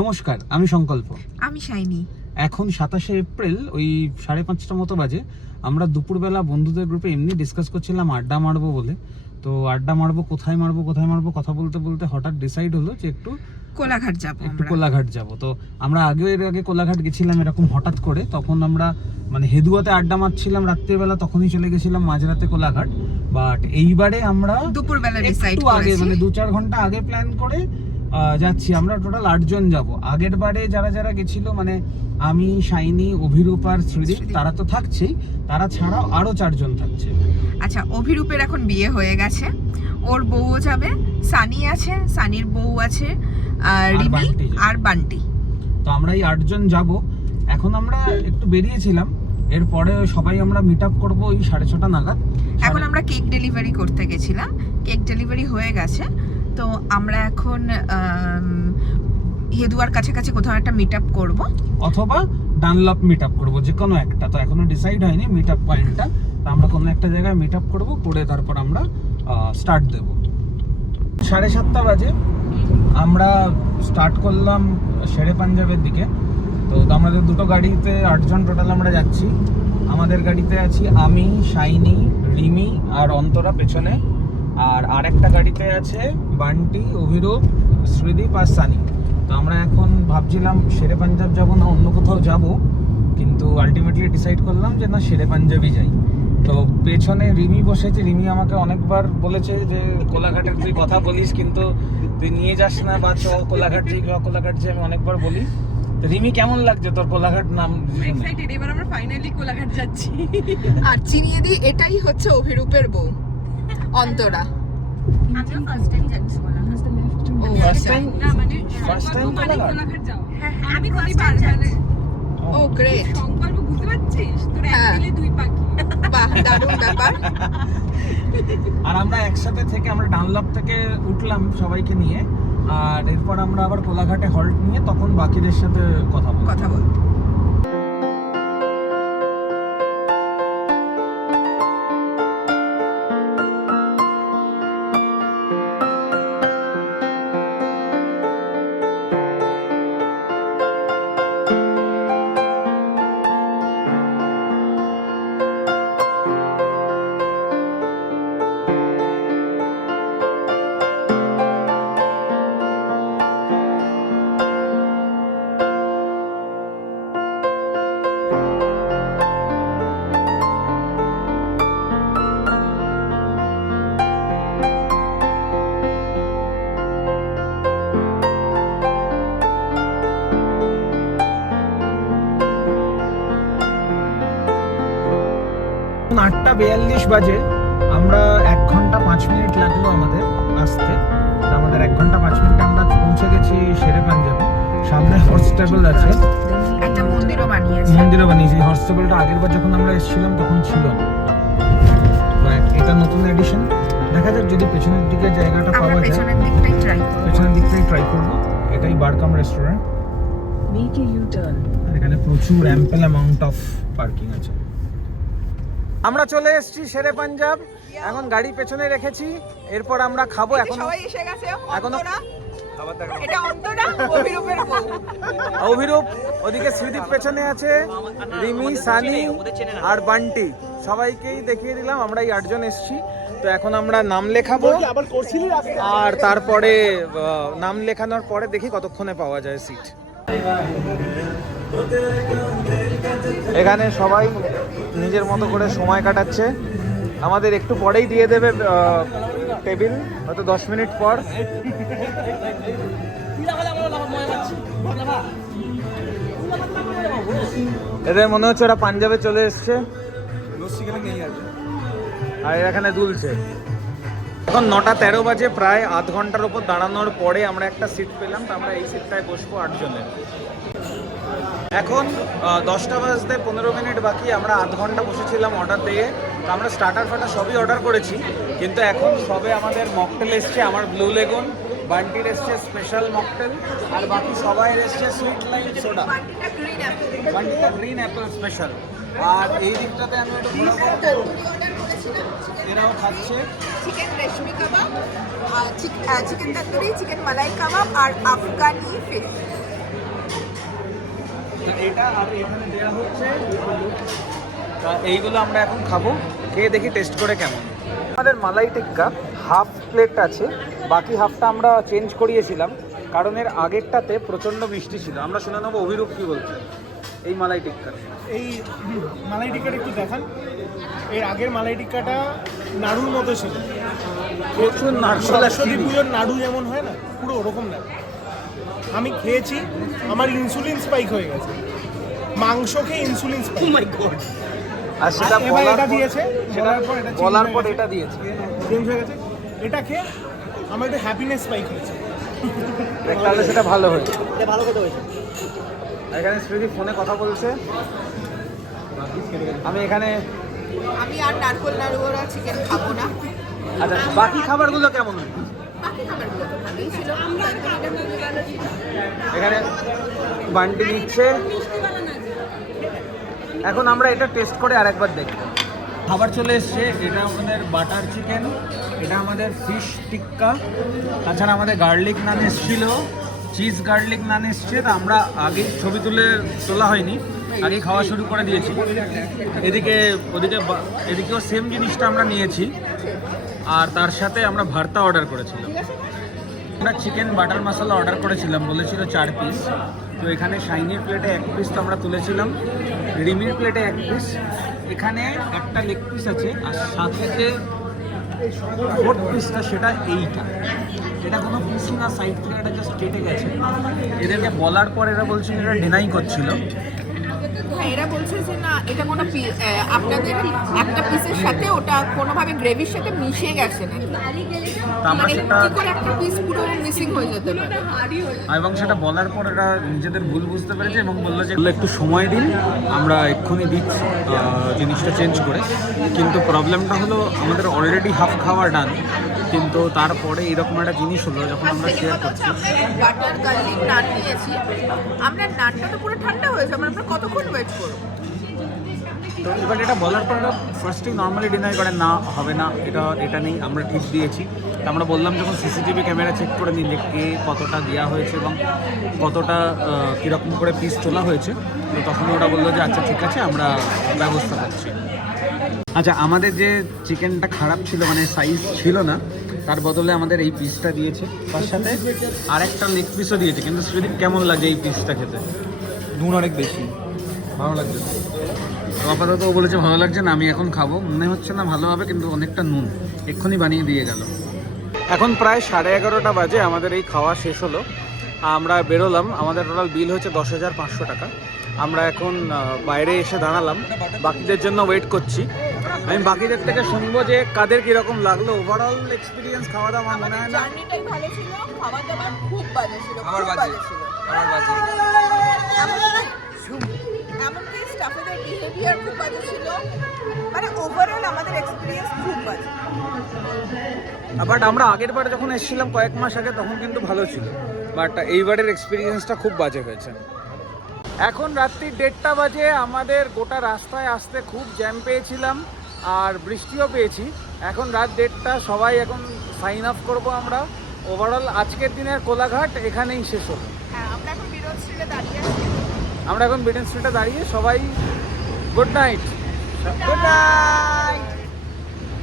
নমস্কার, আমি সংকল্প। আমি শাইনি। এখন 27শে এপ্রিল ওই 5:30 মতো বাজে। আমরা দুপুরবেলা বন্ধুদের গ্রুপে এমনি ডিসকাস করছিলাম আড্ডা মারবো বলে। তো আড্ডা মারবো, কোথায় মারবো কথা বলতে বলতে হঠাৎ ডিসাইড হলো যে একটু কোলাঘাট যাব। কোলাঘাট যাব। তো আমরা এর আগে কোলাঘাট গেছিলাম এরকম হঠাৎ করে। তখন আমরা মানে হেদুয়াতে আড্ডা মারছিলাম রাত্রিবেলা, তখনই চলে গেছিলাম মাঝরাতে কোলাঘাট। বাট এইবারে আমরা দুপুরবেলা ডিসাইড একটু আগে, মানে 2-4 ঘন্টা আগে প্ল্যান করে যাচ্ছি। আমরা টোটাল 8 জন যাব। আগের বারে যারা গেছিল, মানে আমি, শাইনি, অভিরূপ আর শ্রীদীপ, তারা তো থাকছেই, তারা ছাড়াও আরো 4 জন থাকছে। আচ্ছা, অভিরূপের এখন বিয়ে হয়ে গেছে, ওর বউও যাবে, সানি আছে, সানির বউ আছে, রিমি আর বান্টি। তো আমরা এই 8 জন যাব। এখন আমরা একটু বেরিয়েছিলাম, এরপরে সবাই আমরা মিট আপ করবো ওই 6:30 নাগাদ। এখন আমরা কেক ডেলিভারি করতে গেছিলাম, কেক ডেলিভারি হয়ে গেছে। তো আমরা এখন হেদুয়ার কাছাকাছি কোথাও একটা মিট আপ করবো, অথবা ডানলপ মিট আপ করবো, যে কোনো একটা। তো এখনো ডিসাইড হয়নি মিট আপ পয়েন্টটা। তো আমরা কোনো একটা জায়গায় মিট আপ করবো, করে তারপর আমরা স্টার্ট দেব। 7:30 বাজে আমরা স্টার্ট করলাম শেরে পাঞ্জাবের দিকে। তো আমাদের দুটো গাড়িতে 8 জন টোটাল আমরা যাচ্ছি। আমাদের গাড়িতে আছি আমি, শাইনি, রিমি আর অন্তরা পেছনে। আর আরেকটা গাড়িতে আছে বান্টি, অভিরূপ, শ্রীদীপ আর সানি। তো আমরা এখন ভাবছিলাম শেরে পাঞ্জাব যাব না অন্য কোথাও যাব, কিন্তু আলটিমেটলি ডিসাইড করলাম যে না, শেরে পাঞ্জাবই যাই। তো পেছনে রিমি বসেছে। রিমি আমাকে অনেকবার বলেছে যে কোলাঘাটের তুই কথা বলিস, কিন্তু তুই নিয়ে যাস না, বা কোলাঘাট যাই আমি অনেকবার বলি। তো রিমি, কেমন লাগছে তোর কোলাঘাট নাম? এক্সাইটেড, এবার আমরা ফাইনালি কোলাঘাট যাচ্ছি। আর চিনিয়ে দিই, এটাই হচ্ছে অভিরূপের বউ অন্তরা। আমরা ফার্স্ট টাইম যাচ্ছি কোলাঘাট। ফার্স্ট টাইম কোলাঘাট যাও। আমি প্রতিবার যাচ্ছি। ও গ্রেট। সংকল্প বুঝতে পারছিস, তোর এক দিলে দুই পাখি। বাহ, দারুণ ব্যাপার। আর আমরা একসাথে থেকে আমরা ডানলপ থেকে উঠলাম সবাইকে নিয়ে, আর এরপর আমরা আবার কোলাঘাটে হল্ট নিয়ে তখন বাকিদের সাথে কথা বলবো। এখন 8:42 বাজে। আমরা 1 ঘন্টা 5 মিনিট লাগলো আমাদের আসতে। আমাদের 1 ঘন্টা 5 মিনিটে আমরা পৌঁছে গেছি শেরে পাঞ্জাবে। সামনে হর্স স্টেবল আছে, একটা মন্দিরও বানিয়েছে। হর্স স্টেবলটা আগের বার যখন আমরা এসেছিলাম তখন ছিল না। এটা নতুন এডিশন। দেখা যাক যদি পেছনের দিকে জায়গাটা পাওয়া যায়। পেছনের দিকটাই ট্রাই করবো। এটাই বারকাম restaurant. Make a U turn. এখানে প্রচুর অ্যাম্পল অ্যামাউন্ট অফ পার্কিং আছে। আমরা চলে এসেছি শেরে পাঞ্জাব। এখন গাড়ি পেছনে রেখেছি, এরপর আমরা খাবো। এখনো এটা অন্তরা, অভিরূপের বউ। অভিরূপ ওদিকে, শ্রীদীপ পেছনে আছে, রিমি, সানি আর বান্টি, সবাইকেই দেখিয়ে দিলাম। আমরা এই 8 জন এসেছি। তো এখন আমরা নাম লেখাবো, আর তারপরে নাম লেখানোর পরে দেখি কতক্ষণে পাওয়া যায় সিট। এখানে সবাই নিজের মতো করে সময় কাটাচ্ছে। আমাদের একটু পরেই দিয়ে দেবে টেবিল, হয়তো 10 মিনিট পর। এদের মনে হচ্ছে ওরা পাঞ্জাবে চলে এসছে, আর এখানে দুলছে। এখন 9:13 বাজে, প্রায় আধ ঘন্টার উপর দাঁড়ানোর পরে আমরা একটা সিট পেলাম। তো আমরা এই সিটটায় বসবো 8 জনের। এখন 10টা বাজতে 15 মিনিট বাকি। আমরা আধ ঘন্টা বসেছিলাম অর্ডার দিয়ে। তো আমরা স্টার্টার সবই অর্ডার করেছি, কিন্তু এখন সবে আমাদের মকটেল এসছে। আমার ব্লু লেগুন, বান্টির এসছে স্পেশাল মকটেল, আর বাকি সবাই এসছে সুইট লাইম সোডা। বান্টিটা গ্রিন অ্যাপেল স্পেশাল। আর এই দিকটাতে আমি একটু এরাও খাচ্ছে chicken reshmi kabab, chicken tandoori, chicken malai kabab আর আফগানি ফিশ। এটা আর এখানে দেওয়া হচ্ছে তা এইগুলো আমরা এখন খাবো, খেয়ে দেখি টেস্ট করে কেমন। আমাদের মালাই টিক্কা হাফ প্লেট আছে, বাকি হাফটা আমরা চেঞ্জ করিয়েছিলাম কারণ এর আগেরটাতে প্রচণ্ড মিষ্টি ছিল। আমরা শুনে নেবো অভিরূপ কী বলছে এই মালাই টিক্কা। এই মালাই টিক্কাটা একটু দেখান। এর আগের মালাই টিক্কাটা নাড়ুর মতো ছিল, প্রচুর সরস্বতী পুজোর নাড়ু যেমন হয় না, পুরো ওরকম না। আমি খেয়েছি, আমার ইনসুলিন স্পাইক হয়ে গেছে, মাংস খেয়ে ইনসুলিন স্পাইক। মাই গড। আর সেটা এবার বলার এটা পর দিয়েছে, সেটা বলার পর এটা দিয়েছে, চেঞ্জ হয়ে গেছে। এটা খেয়ে আমার একটু হ্যাপিনেস স্পাইক হয়েছে। তাহলে সেটা ভালো হয়েছে। এটা ভালো কথা হয়েছে। এখানে স্মৃতি ফোনে কথা বলছে, আমি এখানে। আমি আর নারকোল নাড়ু আর চিকেন খাবো না। আচ্ছা, বাকি খাবারগুলো কেমন হয়? বাকি খাবারগুলো তো ভালোই ছিল। আমরা এখানে বান্টি দিচ্ছে, এখন আমরা এটা টেস্ট করে আরেকবার দেখব। খাবার চলে এসছে, এটা আমাদের বাটার চিকেন, এটা আমাদের ফিশ টিক্কা, তাছাড়া আমাদের গার্লিক নান এসেছিল, চিজ গার্লিক নান এসছে। তা আমরা আগে ছবি তোলা হয়নি, আগে খাওয়া শুরু করে দিয়েছি। এদিকেও সেম জিনিসটা আমরা নিয়েছি, আর তার সাথে আমরা ভর্তা অর্ডার করেছিলাম। আমরা চিকেন বাটার মশলা অর্ডার করেছিলাম, বলেছিল 4 পিস। তো এখানে শাইনির প্লেটে 1 পিস তো আমরা তুলেছিলাম, রিমির প্লেটে 1 পিস, এখানে একটা লেগ পিস আছে, আর সাথে যে 4 পিসটা সেটা এইটা। এটা কোনো পিসই না, সাইড থেকে এটা জাস্ট কেটে গেছে। এদেরকে বলার পর এরা বলছিল এটা ডিনাই করছিল। হ্যাঁ, এরা বলছে যে না, এটা কোনো আপনাদের একটা পিসের সাথে ওটা কোনোভাবে গ্রেভির সাথে মিশে গেছে না, আমরা মানে সেটা কি করে একটা পিস পুরো মিসিং হয়ে যেতে পারে। এবং সেটা বলার পর এরা নিজেদের ভুল বুঝতে পেরেছে এবং বললো যে একটু সময় দিন, আমরা এক্ষুনি দিচ্ছি জিনিসটা চেঞ্জ করে। কিন্তু প্রবলেমটা হলো আমাদের অলরেডি হাফ খাওয়া ডান, কিন্তু তারপরে এরকম একটা জিনিস হলো যখন আমরা শেয়ার করছি। বাটার গার্লিক নান নিয়েছি, আমরা নানটা তো পুরো ঠান্ডা হয়েছে, আমরা কতক্ষণ ওয়েট করবো। তো এবার এটা বলার পর ফার্স্টেই নর্মালি ডিনাই করে না, হবে না, এটা নেই, আমরা ঠিক দিয়েছি। তো আমরা বললাম যখন সিসিটিভি ক্যামেরা চেক করে নিলে কে কতটা দেওয়া হয়েছে এবং কতটা কীরকম করে পিস তোলা হয়েছে, তো তখন ওরা বললো যে আচ্ছা ঠিক আছে, আমরা ব্যবস্থা করছি। আচ্ছা, আমাদের যে চিকেনটা খারাপ ছিল, মানে সাইজ ছিল না, তার বদলে আমাদের এই পিসটা দিয়েছে, তার সাথে আরেকটা লেগ পিসও দিয়েছে। কিন্তু যদি কেমন লাগে এই পিসটা খেতে? নুন অনেক বেশি, ভালো লাগছে। আপাতত ও বলেছে ভালো লাগছে না, আমি এখন খাবো, মনে হচ্ছে না ভালো হবে, কিন্তু অনেকটা নুন এক্ষুনি বানিয়ে দিয়ে গেল। এখন প্রায় 11:30 বাজে, আমাদের এই খাওয়া শেষ হলো, আমরা বেরোলাম। আমাদের টোটাল বিল হচ্ছে 10,500 টাকা। আমরা এখন বাইরে এসে দাঁড়ালাম, বাকিদের জন্য ওয়েট করছি। আমি বাকিদের থেকে শুনবো যে কাদের কীরকম লাগলো ওভারঅল এক্সপিরিয়েন্স। খাওয়া দাওয়া আমার মনে হয় না, জার্নিটাই ভালো ছিল, খাওয়া দাওয়া খুব বাজে ছিল, আমার বাজে ছিল। এমনকি স্টাফেদের বিহেভিয়ার খুব বাজে ছিল, মানে ওভারঅল আমাদের এক্সপিরিয়েন্স খুব বাজে। বাট আমরা আগের বার যখন এসেছিলাম কয়েক মাস আগে, তখন কিন্তু ভালো ছিল, বাট এইবারের এক্সপিরিয়েন্সটা খুব বাজে হয়েছে। এখন রাত্রি 1:30 বাজে, আমাদের গোটা রাস্তায় আসতে খুব জ্যাম পেয়েছিলাম আর বৃষ্টিও পেয়েছি। এখন রাত 1:30, সবাই এখন সাইন আপ করবো আমরা। ওভারঅল আজকের দিনের কোলাঘাট এখানেই শেষ হলো। হ্যাঁ, আমরা এখন বিরোধ স্ট্রিটে দাঁড়িয়ে আমরা এখন বিডেন স্ট্রিটে দাঁড়িয়ে সবাই গুড নাইট। Good night.